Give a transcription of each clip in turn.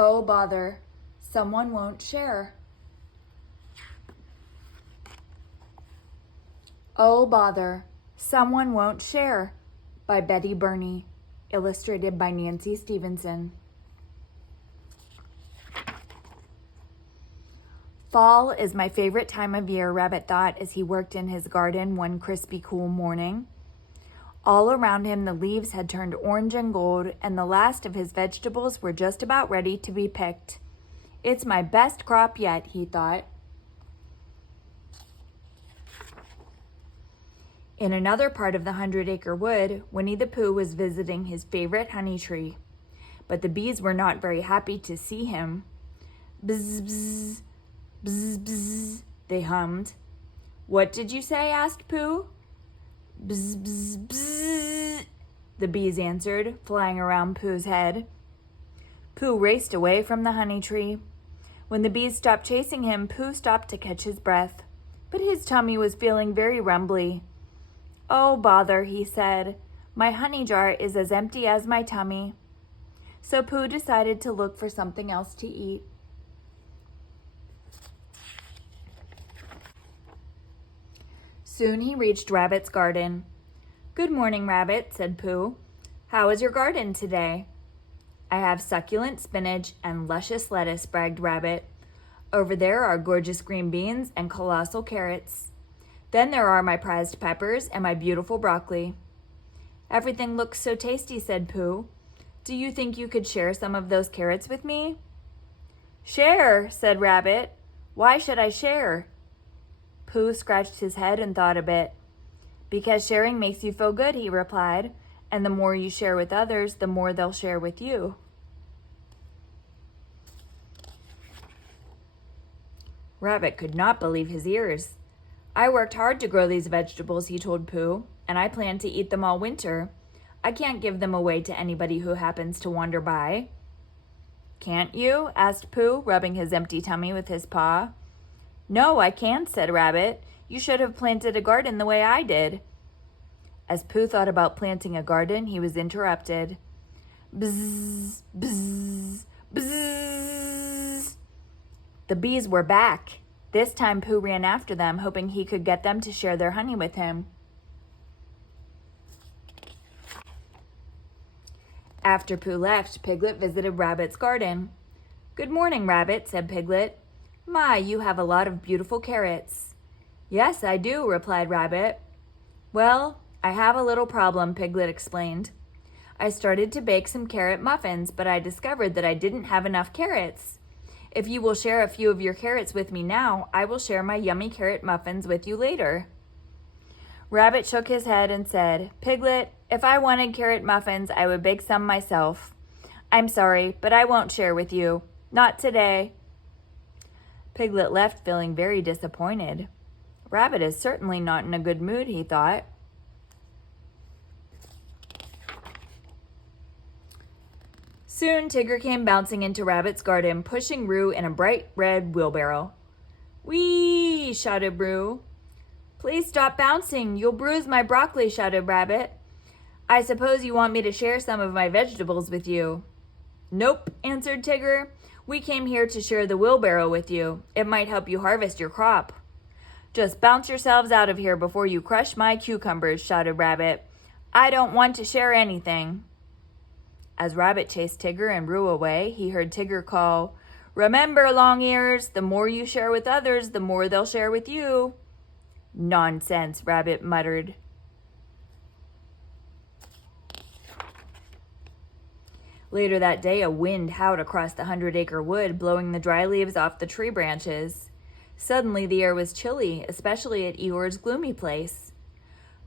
Oh, bother, someone won't share. Oh, bother, someone won't share, by Betty Birney, illustrated by Nancy Stevenson. Fall is my favorite time of year, Rabbit thought as he worked in his garden one crispy, cool morning. All around him the leaves had turned orange and gold, and the last of his vegetables were just about ready to be picked. It's my best crop yet, he thought. In another part of the 100-acre wood, Winnie the Pooh was visiting his favorite honey tree. But the bees were not very happy to see him. Bzz, bzz, bzz, bzz, they hummed. What did you say? Asked Pooh. Bzz, bzz, bzz, the bees answered, flying around Pooh's head. Pooh raced away from the honey tree. When the bees stopped chasing him, Pooh stopped to catch his breath. But his tummy was feeling very rumbly. Oh, bother, he said. My honey jar is as empty as my tummy. So Pooh decided to look for something else to eat. Soon he reached Rabbit's garden. Good morning, Rabbit, said Pooh. How is your garden today? I have succulent spinach and luscious lettuce, bragged Rabbit. Over there are gorgeous green beans and colossal carrots. Then there are my prized peppers and my beautiful broccoli. Everything looks so tasty, said Pooh. Do you think you could share some of those carrots with me? Share, said Rabbit. Why should I share? Pooh scratched his head and thought a bit. Because sharing makes you feel good, he replied, and the more you share with others, the more they'll share with you. Rabbit could not believe his ears. I worked hard to grow these vegetables, he told Pooh, and I plan to eat them all winter. I can't give them away to anybody who happens to wander by. Can't you? Asked Pooh, rubbing his empty tummy with his paw. No, I can't, said Rabbit. You should have planted a garden the way I did. As Pooh thought about planting a garden, he was interrupted. Bzzz, bzzz, bzzz. The bees were back. This time Pooh ran after them, hoping he could get them to share their honey with him. After Pooh left, Piglet visited Rabbit's garden. Good morning, Rabbit, said Piglet. My, you have a lot of beautiful carrots. Yes, I do, replied Rabbit. Well, I have a little problem, Piglet explained. I started to bake some carrot muffins, but I discovered that I didn't have enough carrots. If you will share a few of your carrots with me now, I will share my yummy carrot muffins with you later. Rabbit shook his head and said, Piglet, if I wanted carrot muffins, I would bake some myself. I'm sorry, but I won't share with you. Not today. Piglet left feeling very disappointed. Rabbit is certainly not in a good mood, he thought. Soon Tigger came bouncing into Rabbit's garden, pushing Roo in a bright red wheelbarrow. Whee! Shouted Roo. Please stop bouncing. You'll bruise my broccoli, shouted Rabbit. I suppose you want me to share some of my vegetables with you. Nope, answered Tigger. We came here to share the wheelbarrow with you. It might help you harvest your crop. Just bounce yourselves out of here before you crush my cucumbers, shouted Rabbit. I don't want to share anything. As Rabbit chased Tigger and Roo away, he heard Tigger call, Remember, Long Ears, the more you share with others, the more they'll share with you. Nonsense, Rabbit muttered. Later that day, a wind howled across the 100-acre wood, blowing the dry leaves off the tree branches. Suddenly, the air was chilly, especially at Eeyore's gloomy place.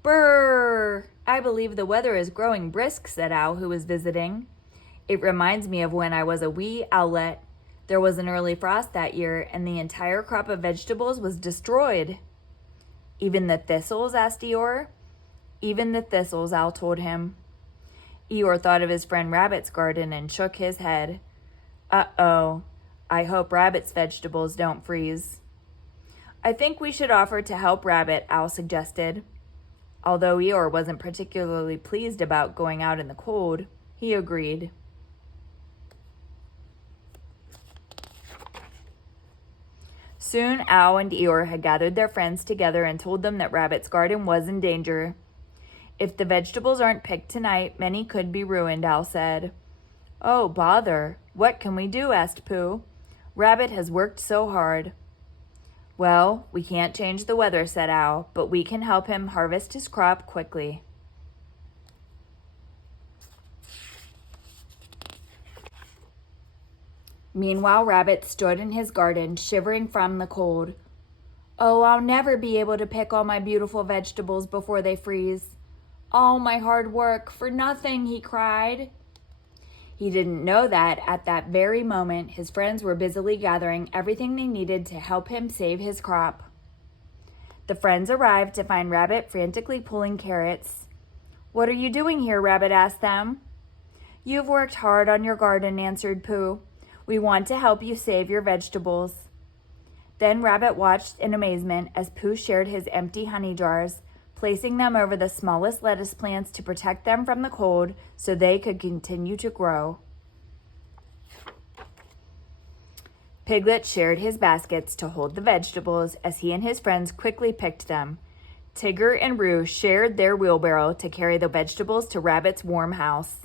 Brrr! I believe the weather is growing brisk, said Owl, who was visiting. It reminds me of when I was a wee owlet. There was an early frost that year, and the entire crop of vegetables was destroyed. Even the thistles? Asked Eeyore. Even the thistles, Owl told him. Eeyore thought of his friend Rabbit's garden and shook his head. Uh-oh. I hope Rabbit's vegetables don't freeze. I think we should offer to help Rabbit, Owl suggested. Although Eeyore wasn't particularly pleased about going out in the cold, he agreed. Soon Al and Eeyore had gathered their friends together and told them that Rabbit's garden was in danger. If the vegetables aren't picked tonight, many could be ruined, Al said. Oh, bother. What can we do? Asked Pooh. Rabbit has worked so hard. Well, we can't change the weather, said Al, but we can help him harvest his crop quickly. Meanwhile, Rabbit stood in his garden, shivering from the cold. Oh, I'll never be able to pick all my beautiful vegetables before they freeze. All my hard work for nothing, he cried. He didn't know that at that very moment, his friends were busily gathering everything they needed to help him save his crop. The friends arrived to find Rabbit frantically pulling carrots. What are you doing here? Rabbit asked them. You've worked hard on your garden, answered Pooh. We want to help you save your vegetables. Then Rabbit watched in amazement as Pooh shared his empty honey jars, placing them over the smallest lettuce plants to protect them from the cold so they could continue to grow. Piglet shared his baskets to hold the vegetables as he and his friends quickly picked them. Tigger and Roo shared their wheelbarrow to carry the vegetables to Rabbit's warm house.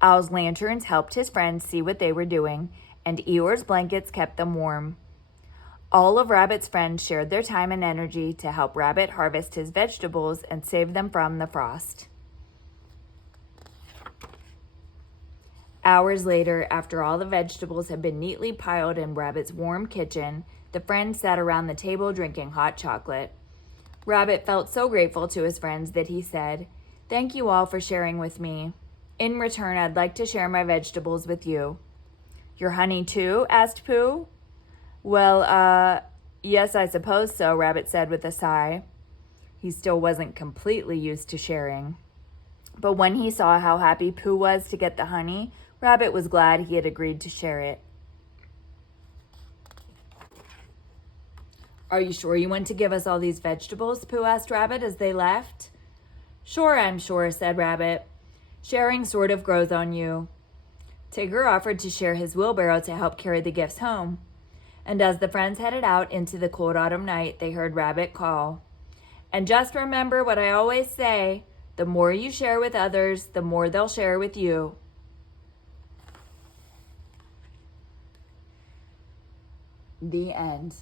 Owl's lanterns helped his friends see what they were doing, and Eeyore's blankets kept them warm. All of Rabbit's friends shared their time and energy to help Rabbit harvest his vegetables and save them from the frost. Hours later, after all the vegetables had been neatly piled in Rabbit's warm kitchen, the friends sat around the table drinking hot chocolate. Rabbit felt so grateful to his friends that he said, "Thank you all for sharing with me. In return, I'd like to share my vegetables with you." Your honey too? Asked Pooh. Well, yes, I suppose so, Rabbit said with a sigh. He still wasn't completely used to sharing. But when he saw how happy Pooh was to get the honey, Rabbit was glad he had agreed to share it. Are you sure you want to give us all these vegetables? Pooh asked Rabbit as they left. Sure, I'm sure, said Rabbit. Sharing sort of grows on you. Tigger offered to share his wheelbarrow to help carry the gifts home. And as the friends headed out into the cold autumn night, they heard Rabbit call. And just remember what I always say, the more you share with others, the more they'll share with you. The end.